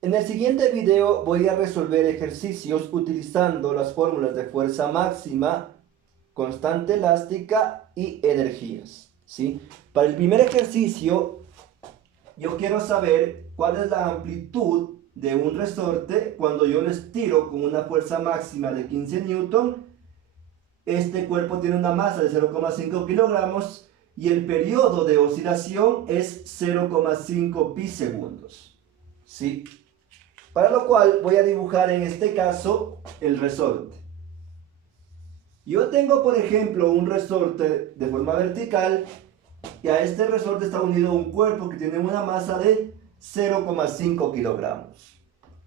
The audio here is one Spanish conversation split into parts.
En el siguiente video voy a resolver ejercicios utilizando las fórmulas de fuerza máxima, constante elástica y energías, ¿sí? Para el primer ejercicio, yo quiero saber cuál es la amplitud de un resorte cuando yo lo estiro con una fuerza máxima de 15 newton. Este cuerpo tiene una masa de 0,5 kilogramos y el periodo de oscilación es 0,5 pi segundos, ¿sí? Para lo cual voy a dibujar en este caso el resorte. Yo tengo, por ejemplo, un resorte de forma vertical y a este resorte está unido un cuerpo que tiene una masa de 0,5 kilogramos.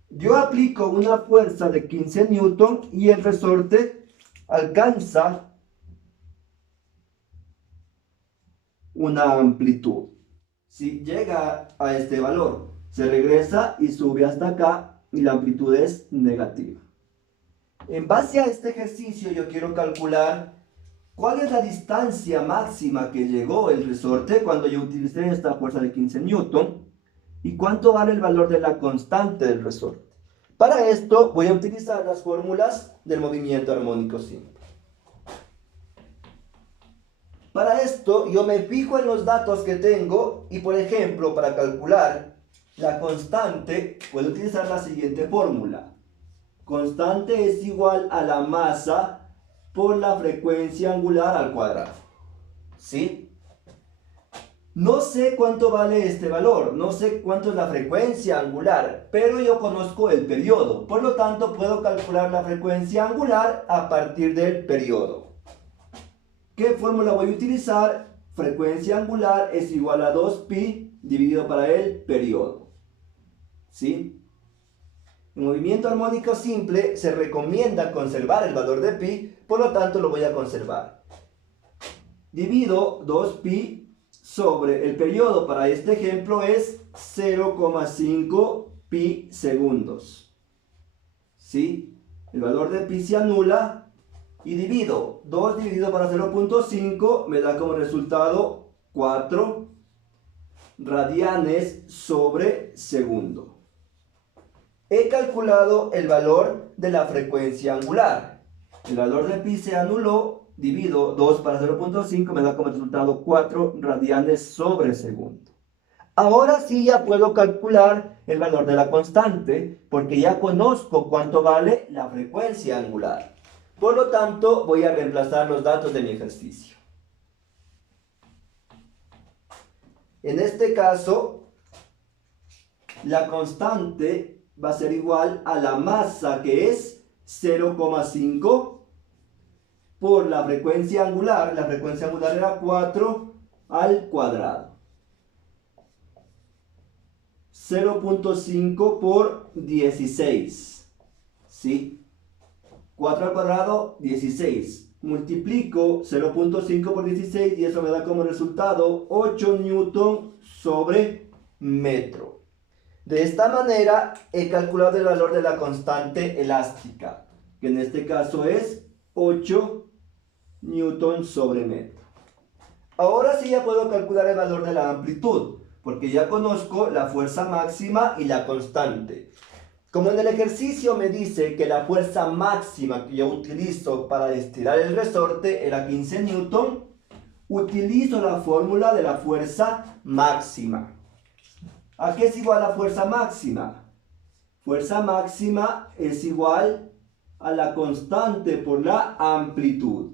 Yo aplico una fuerza de 15 newton y el resorte alcanza una amplitud. Si llega a este valor, se regresa y sube hasta acá y la amplitud es negativa. En base a este ejercicio yo quiero calcular cuál es la distancia máxima que llegó el resorte cuando yo utilicé esta fuerza de 15 newton y cuánto vale el valor de la constante del resorte. Para esto voy a utilizar las fórmulas del movimiento armónico simple. Para esto yo me fijo en los datos que tengo y, por ejemplo, para calcular la constante puedo utilizar la siguiente fórmula. Constante es igual a la masa por la frecuencia angular al cuadrado, ¿sí? No sé cuánto vale este valor, no sé cuánto es la frecuencia angular, pero yo conozco el periodo, por lo tanto puedo calcular la frecuencia angular a partir del periodo. ¿Qué fórmula voy a utilizar? Frecuencia angular es igual a 2pi dividido para el periodo, ¿sí? En movimiento armónico simple se recomienda conservar el valor de pi, por lo tanto lo voy a conservar. Divido 2pi sobre el periodo para este ejemplo es 0,5 pi segundos, ¿sí? El valor de pi se anula y divido 2 dividido para 0,5 me da como resultado 4 radianes sobre segundo. He calculado el valor de la frecuencia angular. El valor de pi se anuló, divido 2 para 0,5 me da como resultado 4 radianes sobre segundo. Ahora sí ya puedo calcular el valor de la constante porque ya conozco cuánto vale la frecuencia angular. Por lo tanto, voy a reemplazar los datos de mi ejercicio. En este caso, la constante va a ser igual a la masa, que es 0,5 por la frecuencia angular. La frecuencia angular era 4 al cuadrado. 0,5 por 16, ¿sí? 4 al cuadrado, 16. Multiplico 0,5 por 16 y eso me da como resultado 8 newton sobre metro. De esta manera he calculado el valor de la constante elástica, que en este caso es 8 newton sobre metro. Ahora sí ya puedo calcular el valor de la amplitud, porque ya conozco la fuerza máxima y la constante. Como en el ejercicio me dice que la fuerza máxima que yo utilizo para estirar el resorte era 15 newton, utilizo la fórmula de la fuerza máxima. ¿A qué es igual la fuerza máxima? Fuerza máxima es igual a la constante por la amplitud.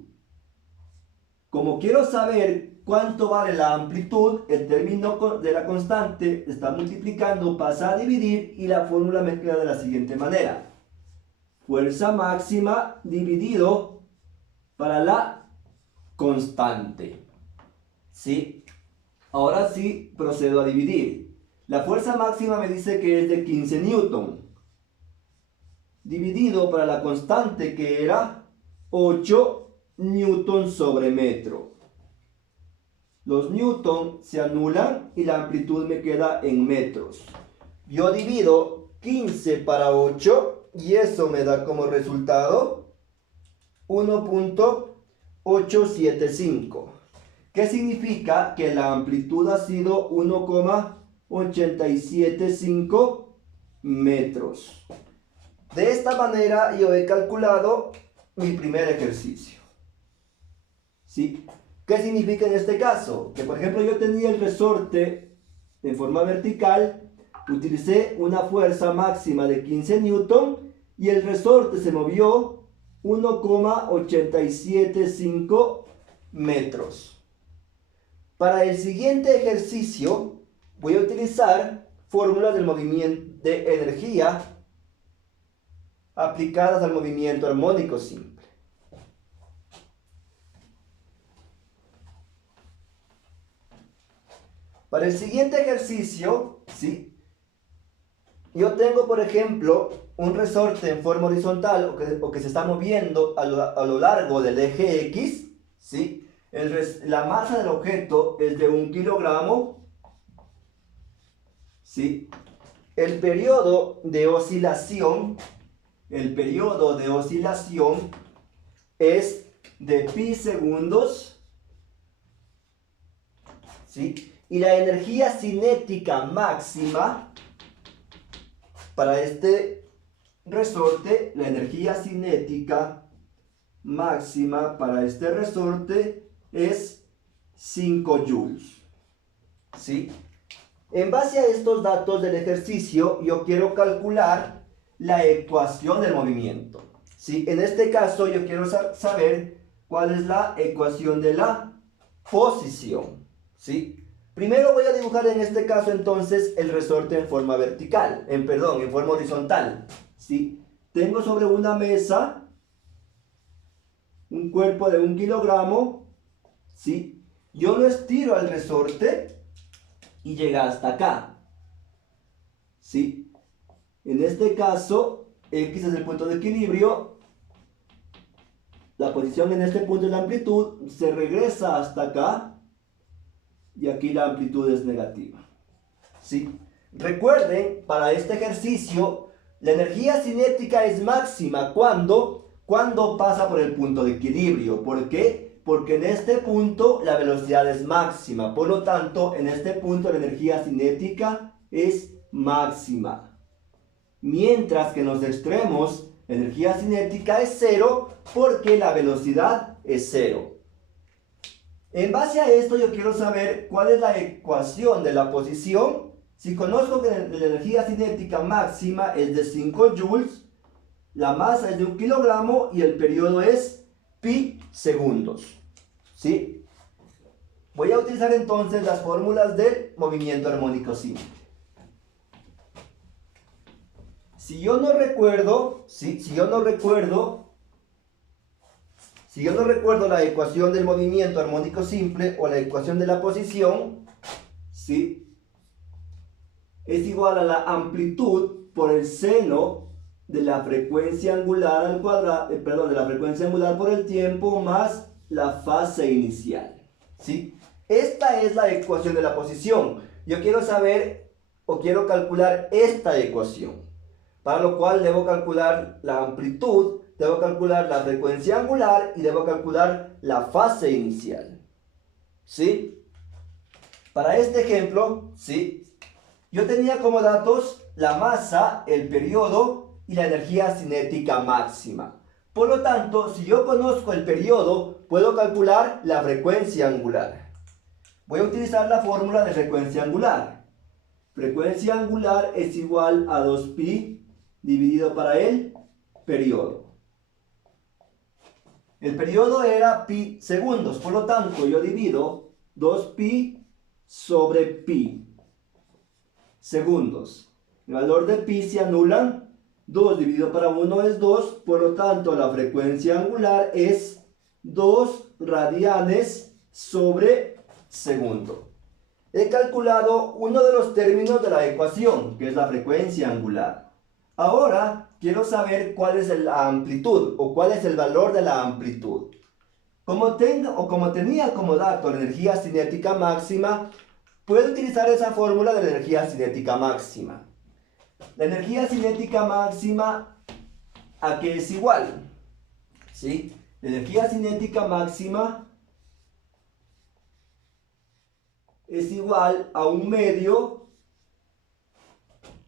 Como quiero saber cuánto vale la amplitud, el término de la constante está multiplicando, pasa a dividir y la fórmula me queda de la siguiente manera. Fuerza máxima dividido para la constante, ¿sí? Ahora sí procedo a dividir. La fuerza máxima me dice que es de 15 newton, dividido para la constante que era 8 newton sobre metro. Los newton se anulan y la amplitud me queda en metros. Yo divido 15 para 8 y eso me da como resultado 1,875. ¿Qué significa? Que la amplitud ha sido 1,875 metros. De esta manera yo he calculado mi primer ejercicio. ¿Sí? ¿Qué significa en este caso? Que por ejemplo yo tenía el resorte en forma vertical, utilicé una fuerza máxima de 15 newton y el resorte se movió 1,875 metros. Para el siguiente ejercicio voy a utilizar fórmulas del movimiento de energía aplicadas al movimiento armónico simple. Para el siguiente ejercicio, ¿sí? Yo tengo, por ejemplo, un resorte en forma horizontal o que se está moviendo a lo largo del eje X, ¿sí? La masa del objeto es de 1 kilogramo, ¿sí? El periodo de oscilación es de pi segundos, ¿sí? Y la energía cinética máxima para este resorte, la energía cinética máxima para este resorte es 5 joules, ¿sí? En base a estos datos del ejercicio, yo quiero calcular la ecuación del movimiento, ¿sí? En este caso, yo quiero saber cuál es la ecuación de la posición, ¿sí? Primero voy a dibujar en este caso entonces el resorte en forma vertical, en forma horizontal, ¿sí? Tengo sobre una mesa un cuerpo de 1 kilogramo, ¿sí? Yo lo estiro al resorte y llega hasta acá, ¿sí? En este caso, X es el punto de equilibrio, la posición en este punto es la amplitud, se regresa hasta acá, y aquí la amplitud es negativa, ¿sí? Recuerden, para este ejercicio, la energía cinética es máxima cuando pasa por el punto de equilibrio. ¿Por qué? Porque en este punto la velocidad es máxima. Por lo tanto, en este punto la energía cinética es máxima. Mientras que en los extremos, la energía cinética es cero porque la velocidad es cero. En base a esto yo quiero saber cuál es la ecuación de la posición. Si conozco que la energía cinética máxima es de 5 joules, la masa es de 1 kilogramo y el periodo es pi segundos, ¿sí? Voy a utilizar entonces las fórmulas del movimiento armónico simple. Si yo no recuerdo la ecuación del movimiento armónico simple o la ecuación de la posición, ¿sí? Es igual a la amplitud por el seno de la frecuencia angular al cuadrado, de la frecuencia angular por el tiempo más la fase inicial, ¿sí? Esta es la ecuación de la posición. Yo quiero saber o quiero calcular esta ecuación, para lo cual debo calcular la amplitud, debo calcular la frecuencia angular y debo calcular la fase inicial, ¿sí? Para este ejemplo, ¿sí? Yo tenía como datos la masa, el periodo y la energía cinética máxima. Por lo tanto, si yo conozco el periodo, puedo calcular la frecuencia angular. Voy a utilizar la fórmula de frecuencia angular. Frecuencia angular es igual a 2pi dividido para el periodo. El periodo era pi segundos, por lo tanto yo divido 2pi sobre pi segundos. El valor de pi se anulan, 2 dividido para 1 es 2, por lo tanto la frecuencia angular es 2 radianes sobre segundo. He calculado uno de los términos de la ecuación, que es la frecuencia angular. Ahora quiero saber cuál es la amplitud o cuál es el valor de la amplitud. Como tenía como dato la energía cinética máxima, puedo utilizar esa fórmula de la energía cinética máxima. La energía cinética máxima, ¿a qué es igual? ¿Sí? La energía cinética máxima es igual a 1 medio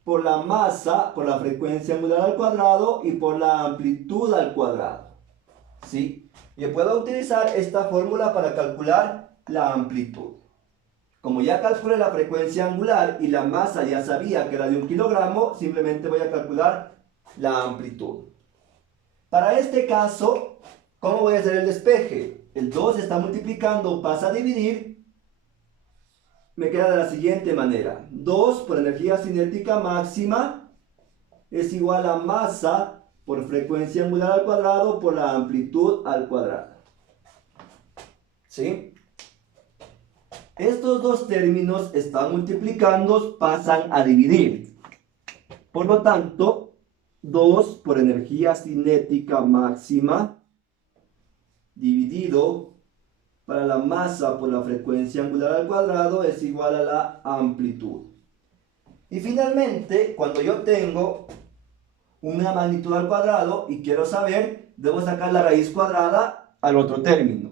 por la masa, por la frecuencia angular al cuadrado y por la amplitud al cuadrado. ¿Sí? Yo puedo utilizar esta fórmula para calcular la amplitud. Como ya calculé la frecuencia angular y la masa ya sabía que era de 1 kilogramo, simplemente voy a calcular la amplitud. Para este caso, ¿cómo voy a hacer el despeje? El 2 se está multiplicando, pasa a dividir. Me queda de la siguiente manera. 2 por energía cinética máxima es igual a masa por frecuencia angular al cuadrado por la amplitud al cuadrado. ¿Sí? Estos dos términos están multiplicando, pasan a dividir. Por lo tanto, 2 por energía cinética máxima dividido para la masa por la frecuencia angular al cuadrado es igual a la amplitud. Y finalmente, cuando yo tengo una magnitud al cuadrado y quiero saber, debo sacar la raíz cuadrada al otro término.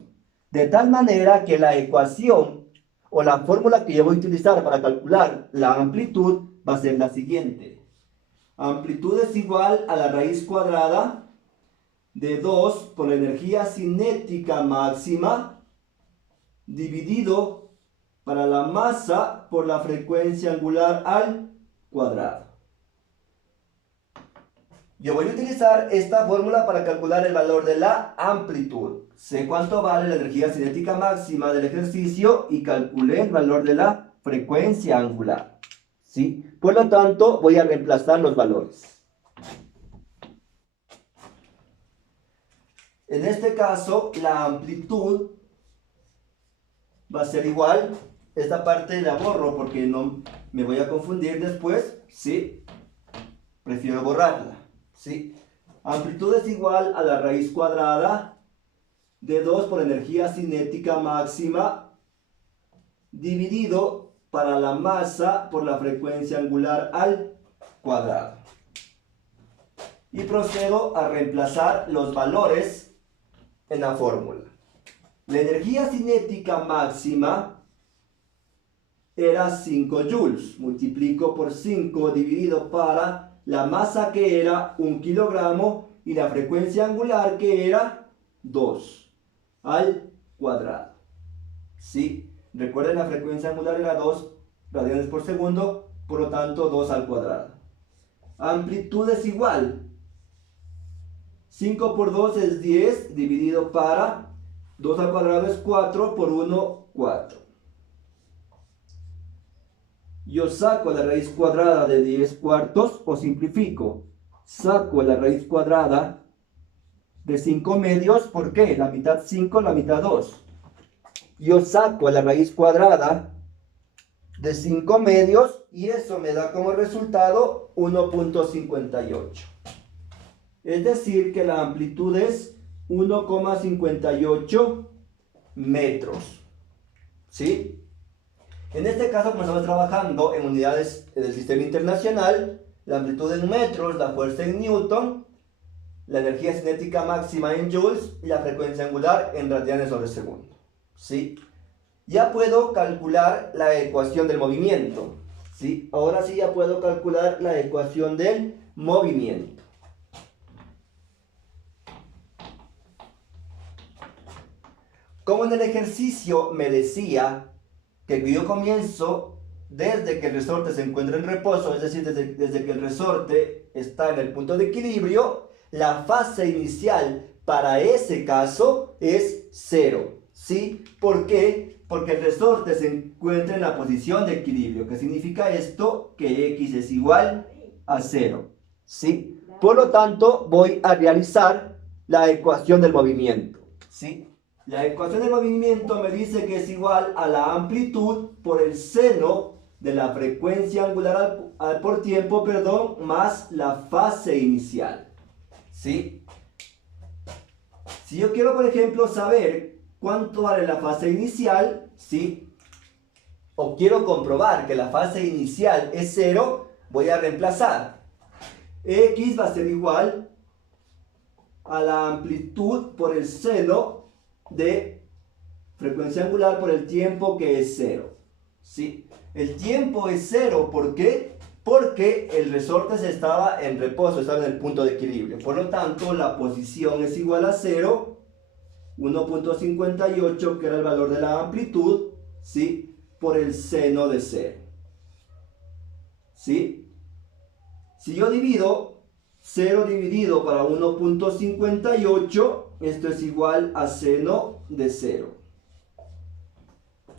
De tal manera que la ecuación o la fórmula que yo voy a utilizar para calcular la amplitud va a ser la siguiente. Amplitud es igual a la raíz cuadrada de 2 por la energía cinética máxima dividido para la masa por la frecuencia angular al cuadrado. Yo voy a utilizar esta fórmula para calcular el valor de la amplitud. Sé cuánto vale la energía cinética máxima del ejercicio y calculé el valor de la frecuencia angular. ¿Sí? Por lo tanto, voy a reemplazar los valores. En este caso, la amplitud va a ser igual. Esta parte la borro porque no me voy a confundir después. ¿Sí? Prefiero borrarla. ¿Sí? Amplitud es igual a la raíz cuadrada de 2 por energía cinética máxima dividido para la masa por la frecuencia angular al cuadrado. Y procedo a reemplazar los valores en la fórmula. La energía cinética máxima era 5 joules. Multiplico por 5 dividido para la masa que era 1 kilogramo y la frecuencia angular que era 2 al cuadrado. ¿Sí? Recuerden, la frecuencia angular era 2 radianes por segundo, por lo tanto 2 al cuadrado. Amplitud es igual. 5 por 2 es 10 dividido para 2 al cuadrado es 4 por 1, 4. Yo saco la raíz cuadrada de 10 cuartos o simplifico. Saco la raíz cuadrada de 5 medios. ¿Por qué? La mitad 5, la mitad 2. Yo saco la raíz cuadrada de 5 medios y eso me da como resultado 1.58. Es decir, que la amplitud es 1,58 metros. ¿Sí? En este caso, como estamos trabajando en unidades del sistema internacional, la amplitud en metros, la fuerza en newton, la energía cinética máxima en joules y la frecuencia angular en radianes sobre segundo. ¿Sí? Ya puedo calcular la ecuación del movimiento. ¿Sí? Ahora sí ya puedo calcular la ecuación del movimiento. Como en el ejercicio me decía que yo comienzo desde que el resorte se encuentra en reposo, es decir, desde que el resorte está en el punto de equilibrio, la fase inicial para ese caso es 0. ¿Sí? ¿Por qué? Porque el resorte se encuentra en la posición de equilibrio. ¿Qué significa esto? Que x es igual a 0. ¿Sí? Por lo tanto, voy a realizar la ecuación del movimiento. ¿Sí? La ecuación del movimiento me dice que es igual a la amplitud por el seno de la frecuencia angular por tiempo, más la fase inicial. ¿Sí? Si yo quiero, por ejemplo, saber cuánto vale la fase inicial, ¿sí? O quiero comprobar que la fase inicial es 0, voy a reemplazar. X va a ser igual a la amplitud por el seno de frecuencia angular por el tiempo que es 0. ¿Sí? El tiempo es 0, ¿por qué? porque el resorte se estaba en reposo, estaba en el punto de equilibrio. Por lo tanto, la posición es igual a 0, 1.58, que era el valor de la amplitud, ¿sí? Por el seno de 0. ¿Sí? Si yo divido 0 dividido para 1.58, esto es igual a seno de 0.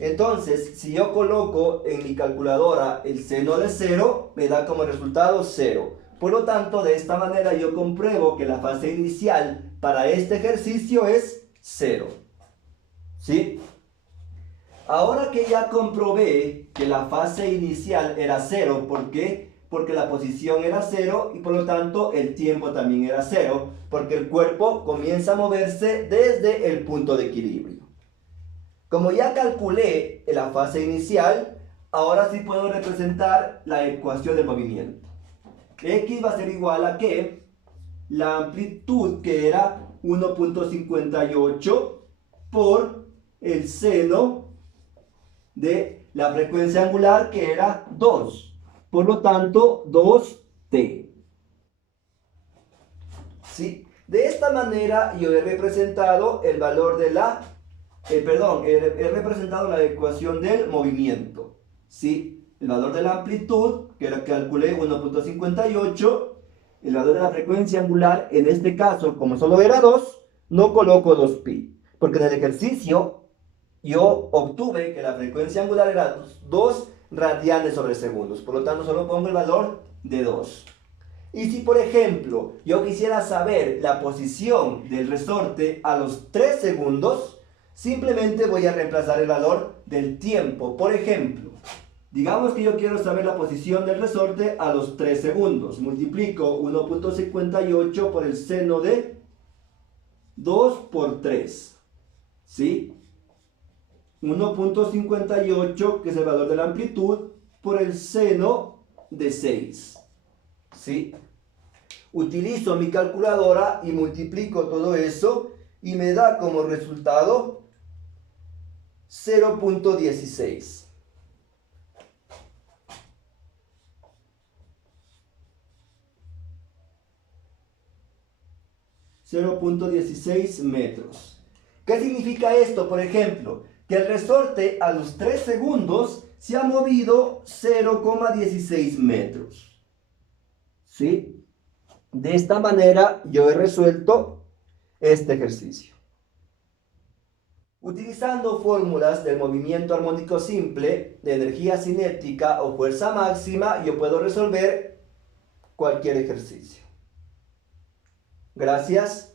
Entonces, si yo coloco en mi calculadora el seno de 0, me da como resultado 0. Por lo tanto, de esta manera yo compruebo que la fase inicial para este ejercicio es 0. ¿Sí? Ahora que ya comprobé que la fase inicial era 0, ¿por qué? Porque la posición era 0 y por lo tanto el tiempo también era 0, porque el cuerpo comienza a moverse desde el punto de equilibrio. Como ya calculé la fase inicial, ahora sí puedo representar la ecuación de movimiento. X va a ser igual a que la amplitud, que era 1.58 por el seno de la frecuencia angular, que era 2. Por lo tanto, 2t. ¿Sí? De esta manera yo he representado el valor de la... he representado la ecuación del movimiento. ¿Sí? El valor de la amplitud, que calculé 1.58, el valor de la frecuencia angular, en este caso, como solo era 2, no coloco 2pi, porque en el ejercicio yo obtuve que la frecuencia angular era 2 radianes sobre segundos, por lo tanto solo pongo el valor de 2. Y si, por ejemplo, yo quisiera saber la posición del resorte a los 3 segundos, simplemente voy a reemplazar el valor del tiempo. Por ejemplo, digamos que yo quiero saber la posición del resorte a los 3 segundos. Multiplico 1.58 por el seno de 2 por 3. ¿Sí? 1.58, que es el valor de la amplitud, por el seno de 6. ¿Sí? Utilizo mi calculadora y multiplico todo eso y me da como resultado 0.16. 0.16 metros. ¿Qué significa esto? Por ejemplo, que el resorte a los 3 segundos se ha movido 0,16 metros. ¿Sí? De esta manera yo he resuelto este ejercicio. Utilizando fórmulas del movimiento armónico simple, de energía cinética o fuerza máxima, yo puedo resolver cualquier ejercicio. Gracias.